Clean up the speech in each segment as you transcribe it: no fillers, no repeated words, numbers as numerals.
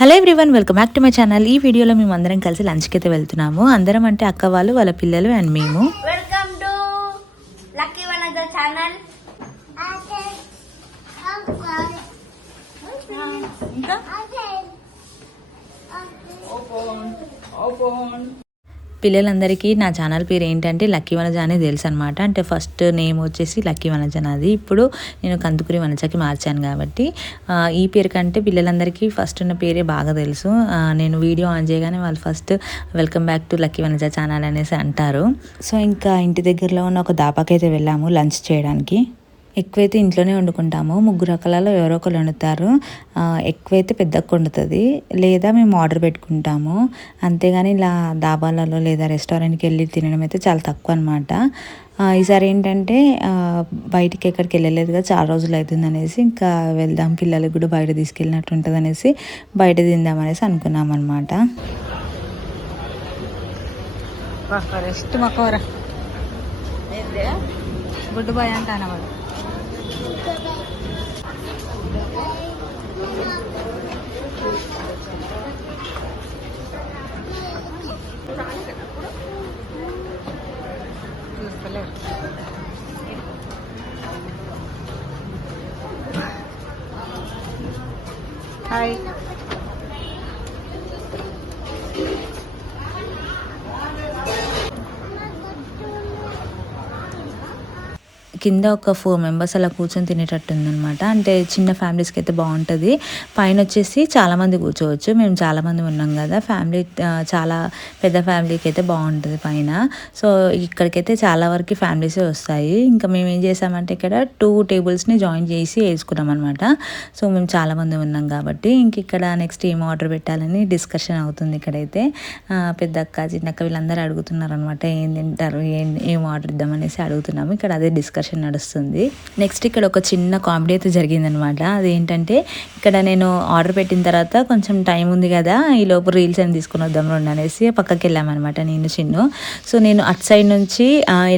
Hello everyone, welcome back to my channel. ఈ వీడియోలో మేము అందరం కలిసి లంచ్కి అయితే వెళ్తున్నాము. అందరం అంటే అక్క వాళ్ళు, వాళ్ళ పిల్లలు అండ్ మేము. Welcome to lucky Vanaja channel. పిల్లలందరికీ నా ఛానల్ పేరు ఏంటంటే లక్కీ వనజ అని తెలుసు అనమాట. అంటే ఫస్ట్ నేమ్ వచ్చేసి లక్కీ వనజ నాది. ఇప్పుడు నేను కందుకూరి వనజకి మార్చాను కాబట్టి ఈ పేరు కంటే పిల్లలందరికీ ఫస్ట్ ఉన్న పేరే బాగా తెలుసు. నేను వీడియో ఆన్ చేయగానే వాళ్ళు first welcome back to lucky Vanaja channel అనేసి అంటారు. సో ఇంకా ఇంటి దగ్గరలో ఉన్న ఒక దాబాకైతే వెళ్ళాము లంచ్ చేయడానికి. ఎక్కువైతే ఇంట్లోనే వండుకుంటాము. 3 రకాలలో ఎవరో ఒకరు వండుతారు. ఎక్కువైతే పెద్దక్క వండుతుంది, లేదా మేము ఆర్డర్ పెట్టుకుంటాము. అంతేగాని ఇలా దాబాలలో లేదా రెస్టారెంట్కి వెళ్ళి తినడం అయితే చాలా తక్కువ అనమాట. ఈసారి ఏంటంటే బయటికి ఎక్కడికి వెళ్ళలేదు కదా, చాలా రోజులు అవుతుంది అనేసి ఇంకా వెళ్దాం, పిల్లలకు కూడా బయట తీసుకెళ్ళినట్టు ఉంటుంది అనేసి బయట తిందాం అనేసి అనుకున్నాం అనమాట. రెస్ట్ మకోరా గుడ్ బాయ్ అంట అనవాడు. హాయ్, కింద ఒక 4 మెంబర్స్ అలా కూర్చొని తినేటట్టు ఉందనమాట. అంటే చిన్న ఫ్యామిలీస్కి అయితే బాగుంటుంది. పైన వచ్చేసి చాలామంది కూర్చోవచ్చు. మేము చాలామంది ఉన్నాం కదా, ఫ్యామిలీ చాలా పెద్ద ఫ్యామిలీకి అయితే బాగుంటుంది పైన. సో ఇక్కడికైతే చాలా వరకు ఫ్యామిలీసే వస్తాయి. ఇంకా మేము ఏం చేసామంటే ఇక్కడ 2 టేబుల్స్ని జాయిన్ చేసి వేసుకున్నాం అనమాట. సో మేము చాలామంది ఉన్నాం కాబట్టి ఇంక ఇక్కడ నెక్స్ట్ ఏం ఆర్డర్ పెట్టాలని డిస్కషన్ అవుతుంది. ఇక్కడైతే పెద్దక్క చిన్నక్క వీళ్ళందరూ అడుగుతున్నారు అనమాట, ఏం తింటారు, ఏం ఆర్డర్ ఇద్దామనేసి అడుగుతున్నాము. ఇక్కడ అదే డిస్కషన్ నడుస్తుంది. నెక్స్ట్ ఇక్కడ ఒక చిన్న కామెడీ అయితే జరిగిందనమాట. అదేంటంటే ఇక్కడ నేను ఆర్డర్ పెట్టిన తర్వాత కొంచెం టైం ఉంది కదా, ఈ లోపు రీల్స్ అని తీసుకుని వద్దాం రండి అనేసి పక్కకి వెళ్ళామన్నమాట నేను చిన్ను. సో నేను అటు సైడ్ నుంచి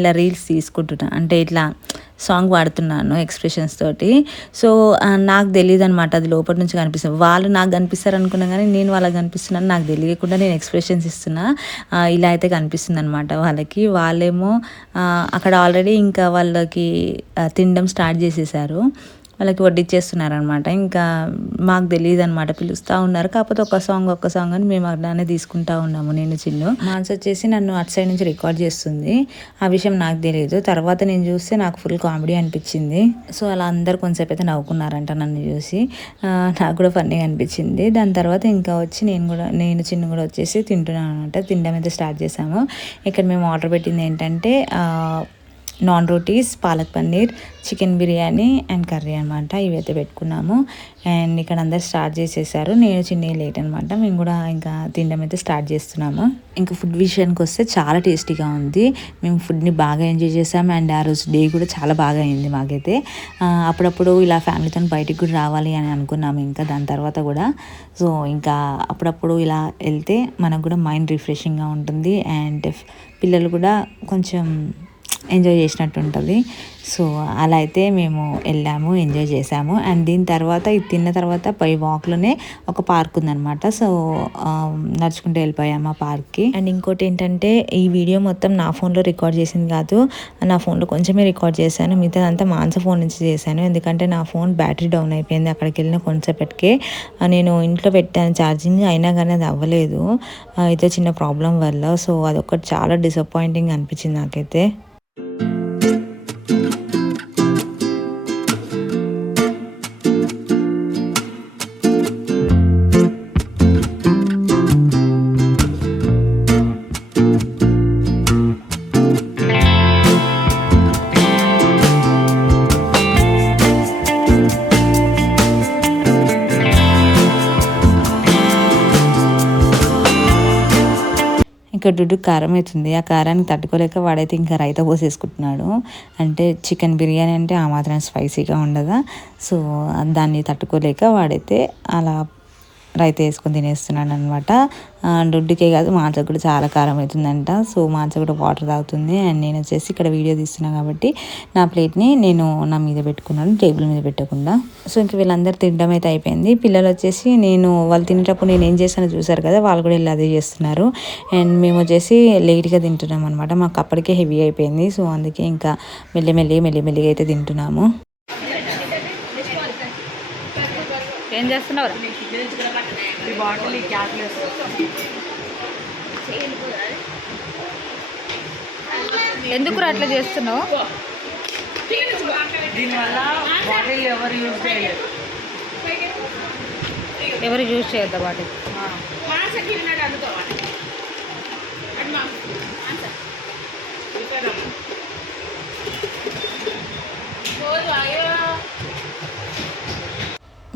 ఇలా రీల్స్ తీసుకుంటున్నా, అంటే ఇట్లా సాంగ్ పాడుతున్నాను ఎక్స్ప్రెషన్స్ తోటి. సో నాకు తెలియదు అనమాట, అది లోపల నుంచి కనిపిస్తుంది. వాళ్ళు నాకు కనిపిస్తారు అనుకున్నా కానీ నేను వాళ్ళకి కనిపిస్తున్నాను నాకు తెలియకుండా నేను ఎక్స్ప్రెషన్స్ ఇస్తున్నా. ఇలా అయితే కనిపిస్తుంది అనమాట వాళ్ళకి. వాళ్ళేమో అక్కడ ఆల్రెడీ ఇంకా వాళ్ళకి తినడం స్టార్ట్ చేసేసారు, వాళ్ళకి వడ్డిచ్చేస్తున్నారనమాట. ఇంకా మాకు తెలియదు అనమాట, పిలుస్తూ ఉన్నారు. కాకపోతే ఒక సాంగ్ అని మేము అలానే తీసుకుంటా ఉన్నాము. నేను చిన్ను మాన్స్ వచ్చేసి నన్ను అటు సైడ్ నుంచి రికార్డ్ చేస్తుంది. ఆ విషయం నాకు తెలియదు. తర్వాత నేను చూస్తే నాకు ఫుల్ కామెడీ అనిపించింది. సో అలా అందరు కొంచెంసేపు అయితే నవ్వుకున్నారంట నన్ను చూసి. నాకు కూడా ఫన్నీగా అనిపించింది. దాని తర్వాత ఇంకా వచ్చి నేను చిన్ను కూడా వచ్చేసి తింటున్నాను అనమాట. తినడం అయితే స్టార్ట్ చేసాము. ఇక్కడ మేము ఆర్డర్ పెట్టింది ఏంటంటే non rotis, palak paneer, chicken biryani and curry అనమాట. ఇవైతే పెట్టుకున్నాము. అండ్ ఇక్కడ అందరు స్టార్ట్ చేసేసారు. నేను చిన్న లేట్ అనమాట. మేము కూడా ఇంకా తినడం అయితే స్టార్ట్ చేస్తున్నాము. ఇంకా ఫుడ్ విషయానికి వస్తే చాలా టేస్టీగా ఉంది. మేము ఫుడ్ని బాగా ఎంజాయ్ చేసాము. అండ్ ఆ రోజు డే కూడా చాలా బాగా అయింది మాకైతే. అప్పుడప్పుడు ఇలా ఫ్యామిలీతో బయటికి కూడా రావాలి అని అనుకున్నాము. ఇంకా దాని తర్వాత కూడా సో ఇంకా అప్పుడప్పుడు ఇలా వెళ్తే మనకు కూడా మైండ్ రిఫ్రెషింగ్గా ఉంటుంది. అండ్ పిల్లలు కూడా కొంచెం ఎంజాయ్ చేసినట్టు ఉంటుంది. సో అలా అయితే మేము వెళ్ళాము, ఎంజాయ్ చేసాము. అండ్ దీని తర్వాత ఇది తిన్న తర్వాత పై వాక్లోనే ఒక పార్క్ ఉందనమాట. సో నడుచుకుంటూ వెళ్ళిపోయాము ఆ పార్క్కి. అండ్ ఇంకోటి ఏంటంటే ఈ వీడియో మొత్తం నా ఫోన్లో రికార్డ్ చేసింది కాదు, నా ఫోన్లో కొంచెమే రికార్డ్ చేశాను. మిగతాదంతా మాన్స ఫోన్ నుంచి చేశాను. ఎందుకంటే నా ఫోన్ బ్యాటరీ డౌన్ అయిపోయింది అక్కడికి వెళ్ళిన కొంచెంసేపటికే. నేను ఇంట్లో పెట్టాను ఛార్జింగ్, అయినా కానీ అది అవ్వలేదు అయితే చిన్న ప్రాబ్లం వల్ల. సో అదొకటి చాలా డిసప్పాయింటింగ్ అనిపించింది నాకైతే. ఇంకా డుడ్డు కారం అవుతుంది. ఆ కారానికి తట్టుకోలేక వాడైతే ఇంకా రైతా పోసేసుకుంటున్నాడు. అంటే చికెన్ బిర్యానీ అంటే ఆ మాత్రం స్పైసీగా ఉండదా. సో దాన్ని తట్టుకోలేక వాడైతే అలా రైతా వేసుకొని తినేస్తున్నాడు అనమాట. డొడ్డుకే కాదు మాంసకు కూడా చాలా కారం అవుతుందంట. సో మాంస కూడా వాటర్ తాగుతుంది. అండ్ నేను వచ్చేసి ఇక్కడ వీడియో తీస్తున్నాను కాబట్టి నా ప్లేట్ని నేను నా మీద పెట్టుకున్నాను, టేబుల్ మీద పెట్టకుండా. సో ఇంక వీళ్ళందరూ తినడం అయితే అయిపోయింది. పిల్లలు వచ్చేసి వాళ్ళు తినేటప్పుడు నేను ఏం చేస్తానో చూసారు కదా, వాళ్ళు కూడా ఇలా అదే చేస్తున్నారు. అండ్ మేము వచ్చేసి లేట్గా తింటున్నాం అనమాట. మాకు అప్పటికే హెవీ అయిపోయింది. సో అందుకే ఇంకా మెల్లిమెల్లిగా అయితే తింటున్నాము. ఏం చేస్తున్నావు? ఎందుకు అట్లా చేస్తున్నావు? ఎవరు యూజ్ చేయొద్దా బాటిల్?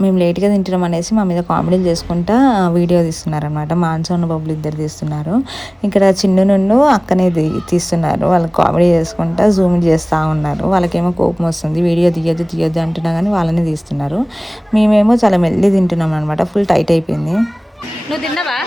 మేము లేట్గా తింటున్నాం అనేసి మా మీద కామెడీలు చేసుకుంటా వీడియో తీస్తున్నారనమాట. మాన్సోన్ బబ్బులు ఇద్దరు తీస్తున్నారు. ఇక్కడ చిన్ను అక్కనే తీస్తున్నారు. వాళ్ళు కామెడీ చేసుకుంటా జూమ్ చేస్తూ ఉన్నారు. వాళ్ళకేమో కోపం వస్తుంది, వీడియో తీయద్దు అంటున్నా కానీ వాళ్ళని తీస్తున్నారు. మేమేమో చాలా మెల్లి తింటున్నాం అనమాట. ఫుల్ టైట్ అయిపోయింది. నువ్వు తిన్నావా?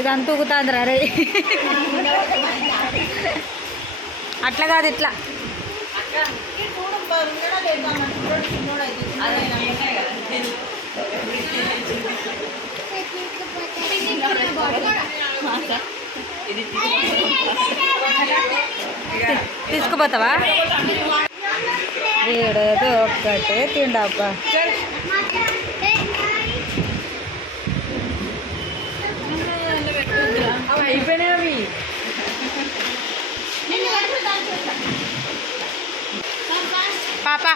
ఇదంతా ఊగుతాంది రే. అట్లా కాదు, ఇట్లా. తీసుకుపోతావా? వీడేదో ఒక్కటే తిండబ్బా. అయిపోయినావి. పాపా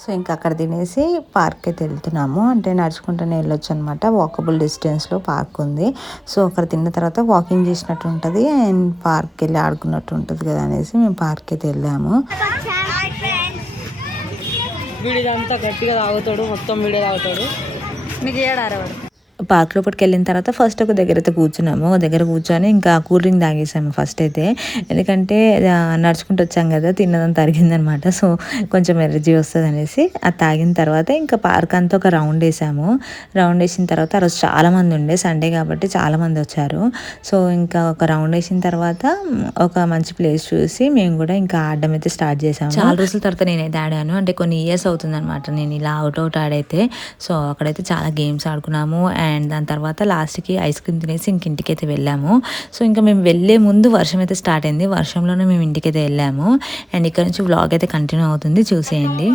సో ఇంకా అక్కడ తినేసి పార్క్ అయితే వెళ్తున్నాము. అంటే నడుచుకుంటూనే వెళ్ళొచ్చు అనమాట. వాకబుల్ డిస్టెన్స్లో పార్క్ ఉంది. సో అక్కడ తిన్న తర్వాత వాకింగ్ చేసినట్టు ఉంటుంది అండ్ పార్క్కి వెళ్ళి ఆడుకున్నట్టు ఉంటుంది కదా అనేసి మేము పార్క్ అయితే వెళ్ళాము. వీడిదంతా గట్టిగా తాగుతాడు, మొత్తం వీడియో తాగుతాడు. నీకు ఏడారవాడు. పార్క్ లోపలికి వెళ్ళిన తర్వాత ఫస్ట్ ఒక దగ్గర అయితే కూర్చున్నాము. ఒక దగ్గర కూర్చొని ఇంకా కూల్ డ్రింక్ తాగేసాము ఫస్ట్ అయితే. ఎందుకంటే నడుచుకుంటూ వచ్చాం కదా, తిన్నదంతా తరిగిందనమాట. సో కొంచెం ఎనర్జీ వస్తుంది అనేసి అది తాగిన తర్వాత ఇంకా పార్క్ అంతా ఒక రౌండ్ వేసాము. రౌండ్ వేసిన తర్వాత ఆ రోజు చాలా మంది ఉండే, సండే కాబట్టి చాలా మంది వచ్చారు. సో ఇంకా ఒక రౌండ్ వేసిన తర్వాత ఒక మంచి ప్లేస్ చూసి మేము కూడా ఇంకా ఆడడం అయితే స్టార్ట్ చేసాము. చాలా రోజుల తర్వాత నేనైతే ఆడాను. అంటే కొన్ని ఇయర్స్ అవుతుంది అనమాట నేను ఇలా అవుట్ ఆడైతే. సో అక్కడైతే చాలా గేమ్స్ ఆడుకున్నాము. అండ్ దాని తర్వాత లాస్ట్కి ఐస్ క్రీమ్ తినేసి ఇంటికి అయితే వెళ్ళాము. సో ఇంకా మేము వెళ్ళే ముందు వర్షం అయితే స్టార్ట్ అయింది. వర్షంలోనే మేము ఇంటికి అయితే వెళ్ళాము. అండ్ ఇక్కడ నుంచి వ్లాగ్ అయితే కంటిన్యూ అవుతుంది, చూసేయండి.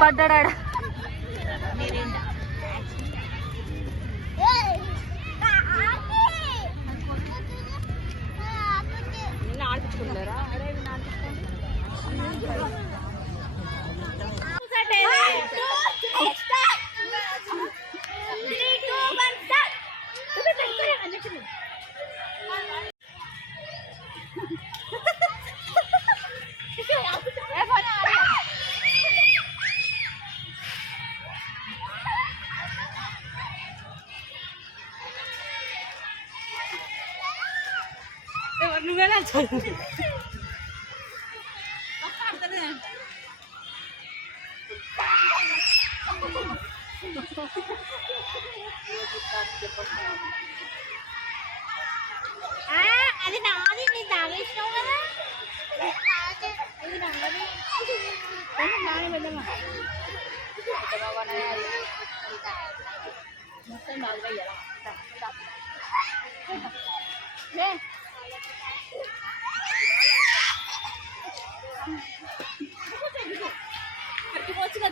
పడ్డాడా ఆడిపించుకుంటారా నువ్వేనా అది నాది నీ తాగేసినావు కదా ఇది నాది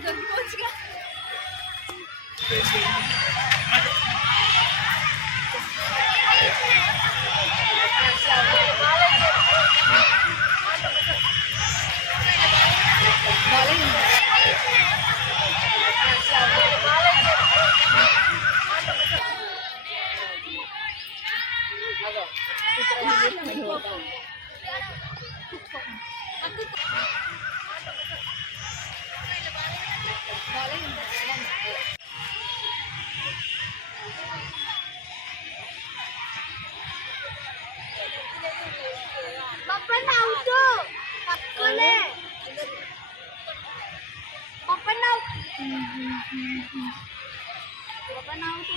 దొరికిపోవచ్చుగా పప్పన్న అవుట్ పక్కలే పప్పన్న పప్పన్న అవుట్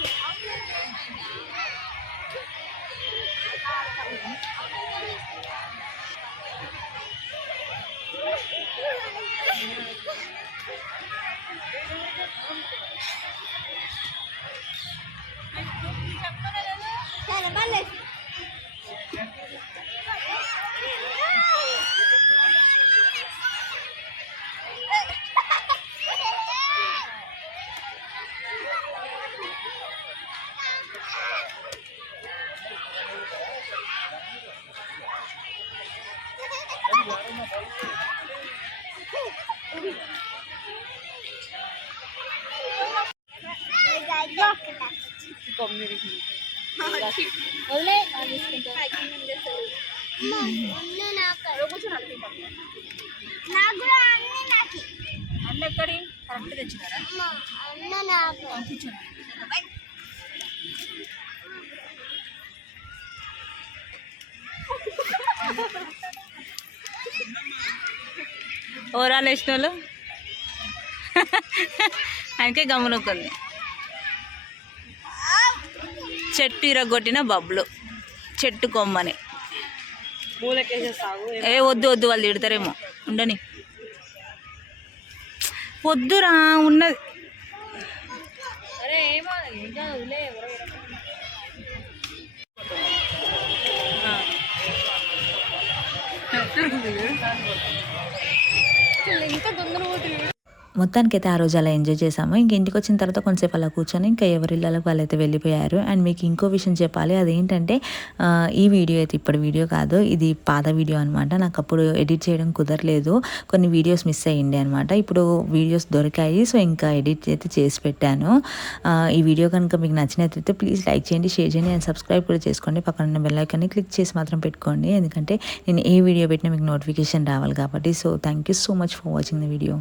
అన్న ఎక్కడి కరెక్ట్ తెచ్చినారా ఓవరాల్ వేసిన వాళ్ళు ఆయనకే గమనుకుంది. చెట్టు ఇరగొట్టిన బబ్బులు చెట్టు కొమ్మని. ఏ వద్దు వద్దు వాళ్ళు తిడతారేమో, ఉండని. వద్దురా ఉన్నది. మొత్తానికైతే ఆ రోజు అలా ఎంజాయ్ చేసాము. ఇంక ఇంటికి వచ్చిన తర్వాత కొంచెంసేపు అలా కూర్చొని ఇంకా ఎవరి ఇళ్ళకి వాళ్ళైతే వెళ్ళిపోయారు. అండ్ మీకు ఇంకో విషయం చెప్పాలి, అదేంటంటే ఈ వీడియో అయితే ఇప్పుడు వీడియో కాదు, ఇది పాత వీడియో అనమాట. నాకు అప్పుడు ఎడిట్ చేయడం కుదరలేదు, కొన్ని వీడియోస్ మిస్ అయ్యిండే అనమాట. ఇప్పుడు వీడియోస్ దొరికాయి, సో ఇంకా ఎడిట్ అయితే చేసి పెట్టాను. ఈ వీడియో కనుక మీకు నచ్చినట్లయితే ప్లీజ్ లైక్ చేయండి, షేర్ చేయండి అండ్ సబ్స్క్రైబ్ కూడా చేసుకోండి. పక్కన ఉన్న బెల్ ఐకాన్ని క్లిక్ చేసి మాత్రం పెట్టుకోండి, ఎందుకంటే నేను ఏ వీడియో పెట్టినా మీకు నోటిఫికేషన్ రావాలి కాబట్టి. So thank you so much for watching the video.